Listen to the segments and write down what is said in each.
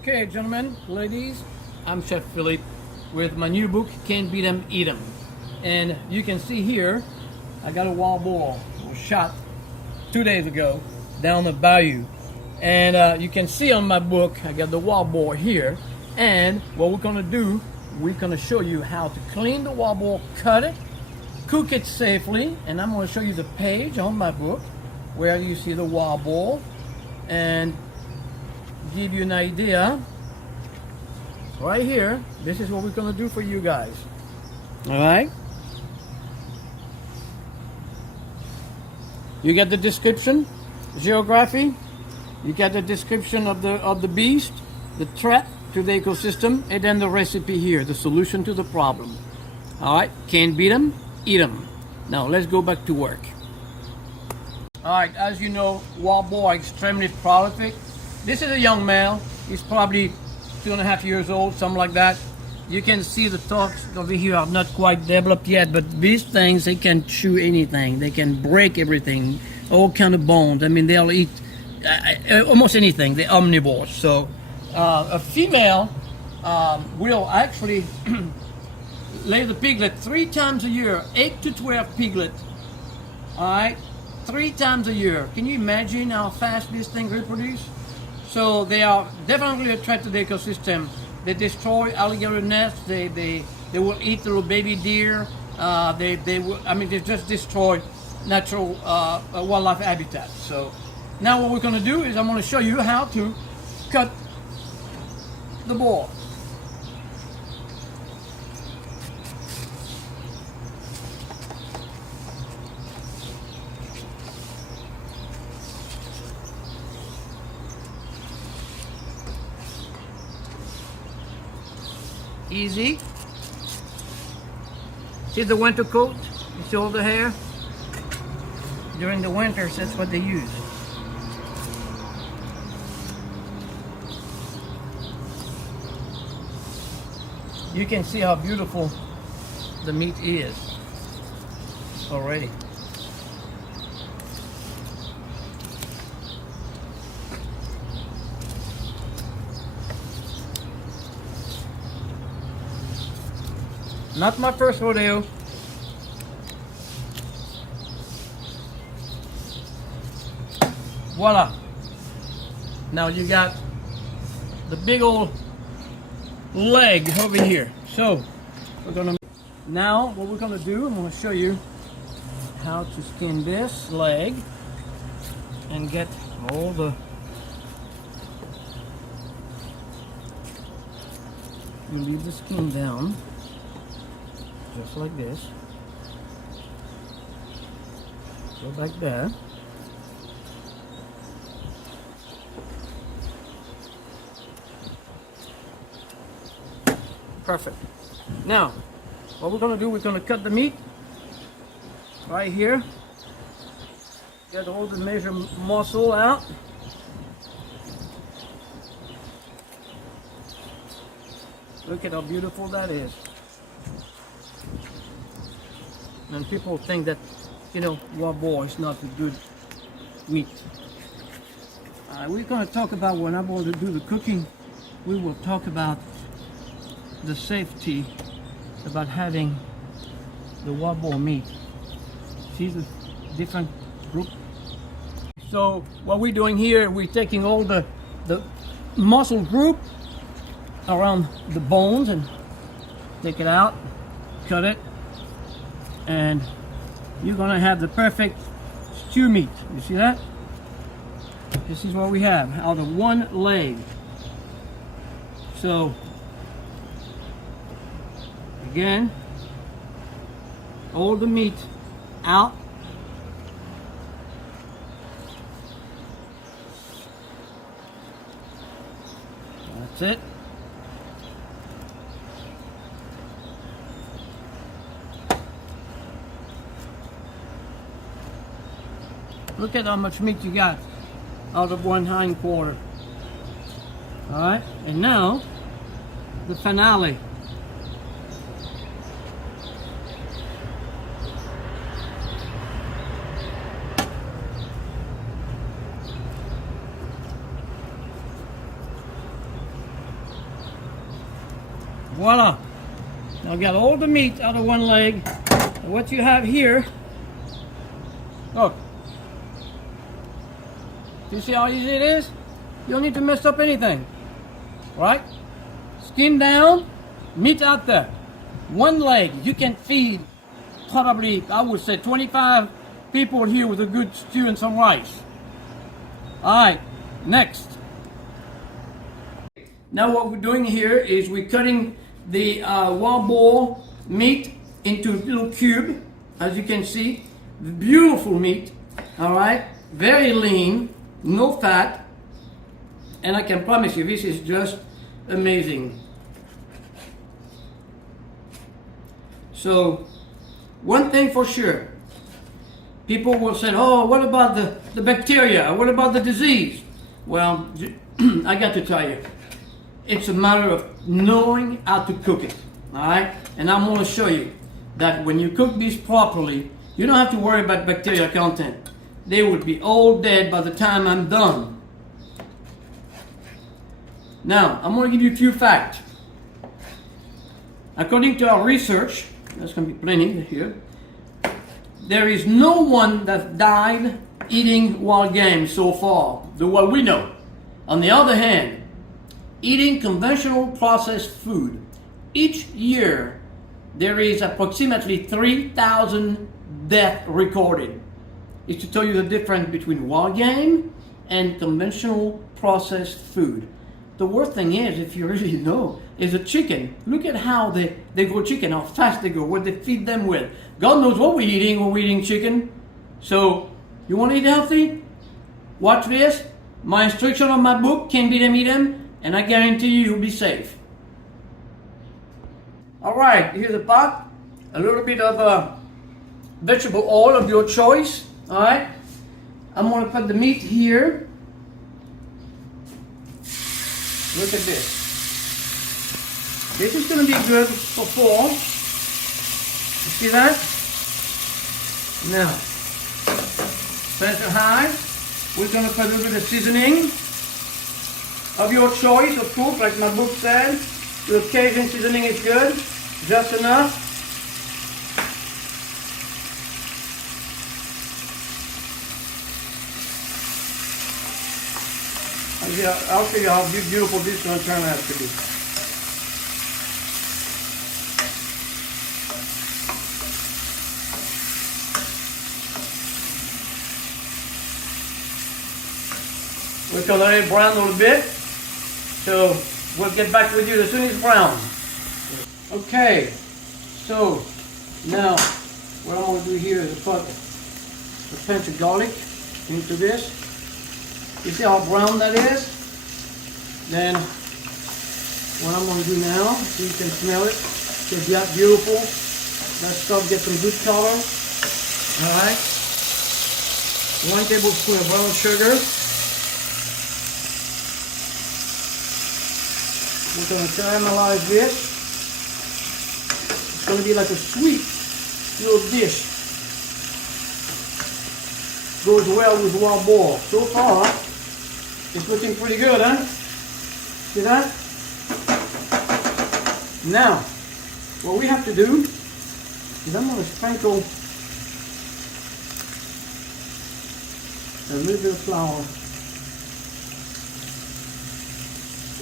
Okay, gentlemen, ladies, I'm Chef Philippe with my new book, Can't Beat 'em, Eat 'em. And you can see here, I got a wild boar. It was shot 2 days ago down the bayou. And you can see on my book, I got the wild boar here. And what we're gonna do, we're gonna show you how to clean the wild boar, cut it, cook it safely. And I'm gonna show you the page on my book where you see the wild boar and give you an idea right here. This is what we're gonna do for you guys. All right, you get the description, geography, you get the description of the beast, the threat to the ecosystem, and then the recipe here, the solution to the problem. All right, can't beat them, eat them. Now let's go back to work. All right, as you know, wild boar are extremely prolific. This is a young male. He's probably 2.5 years old, something like that. You can see the tusks over here are not quite developed yet, but these things, they can chew anything. They can break everything, all kind of bones. I mean, they'll eat almost anything. They're omnivores. So a female will actually lay the piglet 3 times a year, 8 to 12 piglets. All right, 3 times a year. Can you imagine how fast this thing reproduces? So they are definitely a threat to the ecosystem. They destroy alligator nests. They will eat little baby deer. They will. I mean, they just destroy natural wildlife habitat. So now what we're going to do is I'm going to show you how to cut the boar. Easy. See the winter coat? You see all the hair? During the winters, that's what they use. You can see how beautiful the meat is already. Not my first rodeo. Voila. Now you got the big old leg over here. So now what we're gonna do, I'm gonna show you how to skin this leg and get all the you leave the skin down. Just like this. Go back there. Perfect. Now, what we're going to do, we're going to cut the meat right here. Get all the major muscle out. Look at how beautiful that is. And people think that, you know, wild boar is not a good meat. We're going to talk about, when I'm going to do the cooking, we will talk about the safety about having the wild boar meat. See the different group. So what we're doing here, we're taking all the muscle group around the bones and take it out, cut it, and you're gonna have the perfect stew meat. You see that? This is what we have out of one leg. So again, all the meat out. That's it. Look at how much meat you got out of one hind quarter. All right, and now the finale. Voila. Now got all the meat out of one leg. And what you have here, look. Do you see how easy it is? You don't need to mess up anything. Right? Skin down, meat out there. One leg. You can feed probably, I would say, 25 people here with a good stew and some rice. Alright, next. Now what we're doing here is we're cutting the wild boar meat into little cube, as you can see. Beautiful meat, alright? Very lean, no fat, and I can promise you this is just amazing. So, one thing for sure, people will say, oh, what about the bacteria? What about the disease? Well, I got to tell you, it's a matter of knowing how to cook it, all right? And I'm going to show you that when you cook these properly, you don't have to worry about bacteria content. They would be all dead by the time I'm done. Now, I'm going to give you a few facts. According to our research, there's going to be plenty here, there is no one that died eating wild game so far, the one we know. On the other hand, eating conventional processed food, each year there is approximately 3,000 deaths recorded. It's to tell you the difference between wild game and conventional processed food. The worst thing is, if you really know, is a chicken. Look at how they grow chicken, how fast they go, what they feed them with. God knows what we're eating when we're eating chicken. So, you want to eat healthy? Watch this. My instruction on my book, Can't Beat 'em, Eat 'em, and I guarantee you'll be safe. Alright, here's a pot. A little bit of vegetable oil of your choice. Alright. I'm going to put the meat here. Look at this. This is going to be good for fall. You see that? Now, pressure high. We're going to put a little bit of seasoning of your choice, of course, like my book said. The Cajun seasoning is good, just enough. I'll show you how beautiful this is going to turn out to be. We're going to let it brown a little bit. So we'll get back with you as soon as it's brown. Okay, so now what I'm going to do here is put a pinch of garlic into this. You see how brown that is? Then what I'm going to do now, so you can smell it, it's that beautiful. That stuff gets some good color. Alright. 1 tablespoon of brown sugar. We're going to caramelize this. It's going to be like a sweet little dish. Goes well with wild boar. So far, it's looking pretty good, huh? See that? Now, what we have to do is I'm going to sprinkle a little bit of flour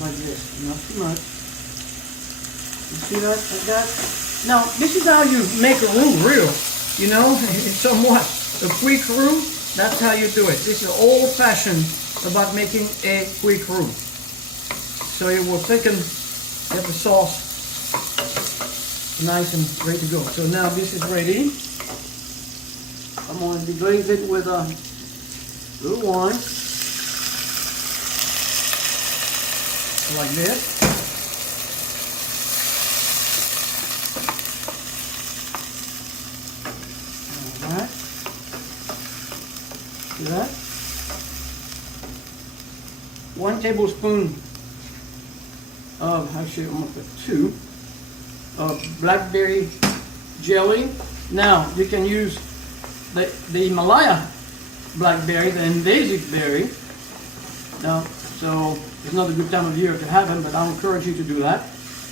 like this, not too much. You see that, like that? Now, this is how you make a roux real, you know, it's somewhat a quick roux. That's how you do it. This is old-fashioned about making a quick roux. So it will thicken, get the sauce nice and ready to go. So now this is ready. I'm going to deglaze it with a little wine. Like this. Alright. See that? 1 tablespoon of, actually I'm going to put 2, of blackberry jelly. Now, you can use the Himalaya blackberry, the invasive berry. Now, so it's not a good time of year to have them, but I'll encourage you to do that.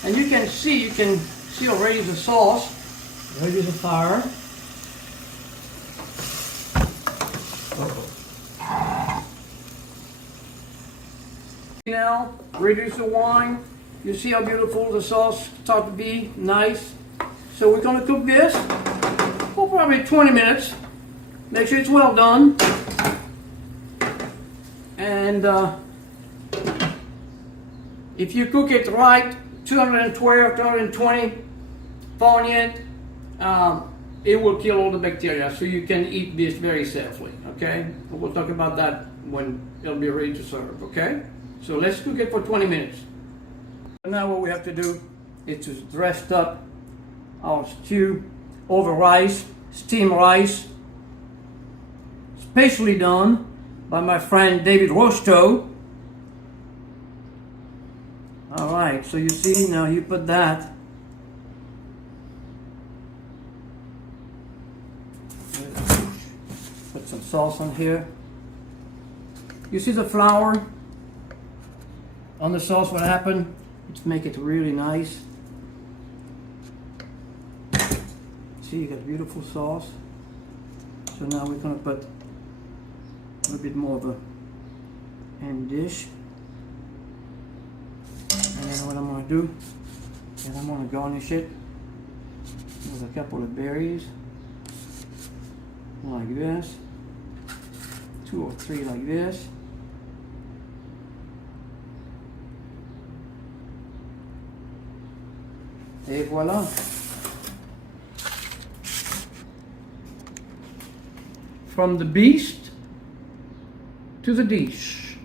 And you can see already the sauce. Ready the fire. Now, reduce the wine. You see how beautiful the sauce starts to be, nice. So we're gonna cook this for probably 20 minutes. Make sure it's well done. And if you cook it right, 212, 220 Fahrenheit, it will kill all the bacteria, so you can eat this very safely, okay? We'll talk about that when it'll be ready to serve, okay? So let's cook it for 20 minutes. Now what we have to do is to dress up our stew over rice, steamed rice, specially done by my friend David Rosto. All right, so you see now you put that. Put some sauce on here. You see the flour on the sauce, what happened? Let's make it really nice. See, you got beautiful sauce. So now we're gonna put a little bit more of a end dish. And then what I'm gonna do is I'm gonna garnish it with a couple of berries, like this, 2 or 3 like this. Et voilà. From the beast to the dish.